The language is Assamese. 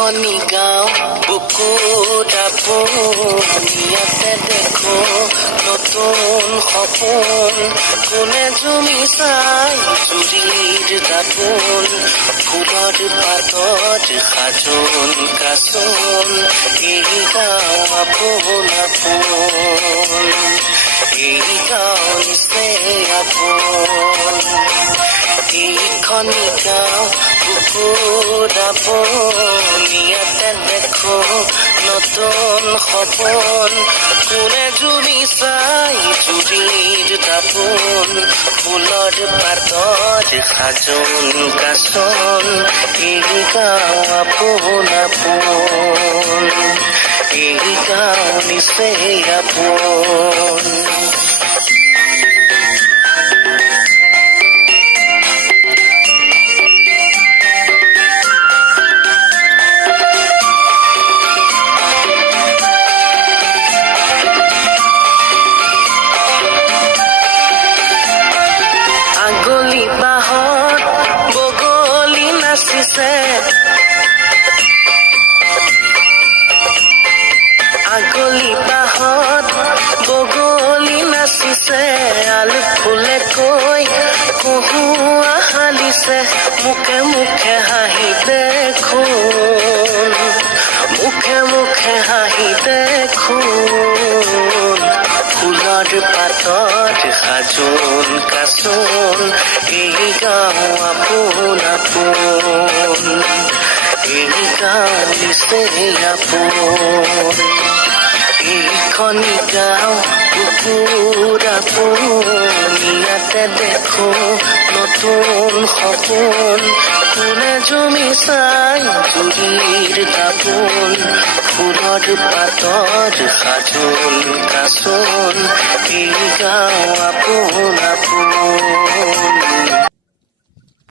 এইখনি গাঁও বুকুত আপুনিয়াতে দেখো নতুন সপোন কোনে জুমি চাই জুৰিৰ দাপোন ফুলৰ পাতত সাজোন কাচোন এই গাঁও আপোন আপোন এই গাঁও নিচে আপোন এইখনি গাঁও বুকুত আপুনিয়াতে দেখো নতুন সপোন কোনে জুমি চাই জুৰিৰ দাপোন ফুলৰ পাতত সাজোন কাচোন এই গাঁও আপোন আপোন এই গাঁও নিচে আপোন আগলি বাহত বগলী নাচিছে আগলি বাহত বগলী নাচিছে আলু ফুলে কৈ কহুৱা হালিছে মুখে মুখে হাঁহি দেখোন মুখে মুখে হাঁহি দেখোন ফুলৰ পাতত সাজোন কাচোন এই গাঁও আপোন আপোন এই গাঁও নিচে আপোন এইখনি গাঁও বুকুত আপুনিয়াতে দেখো নতুন সপোন কোনে জুমি চাই জুৰিৰ দাপোন ফুলৰ পাতত সাজোন কাচোন এই গাঁও আপোন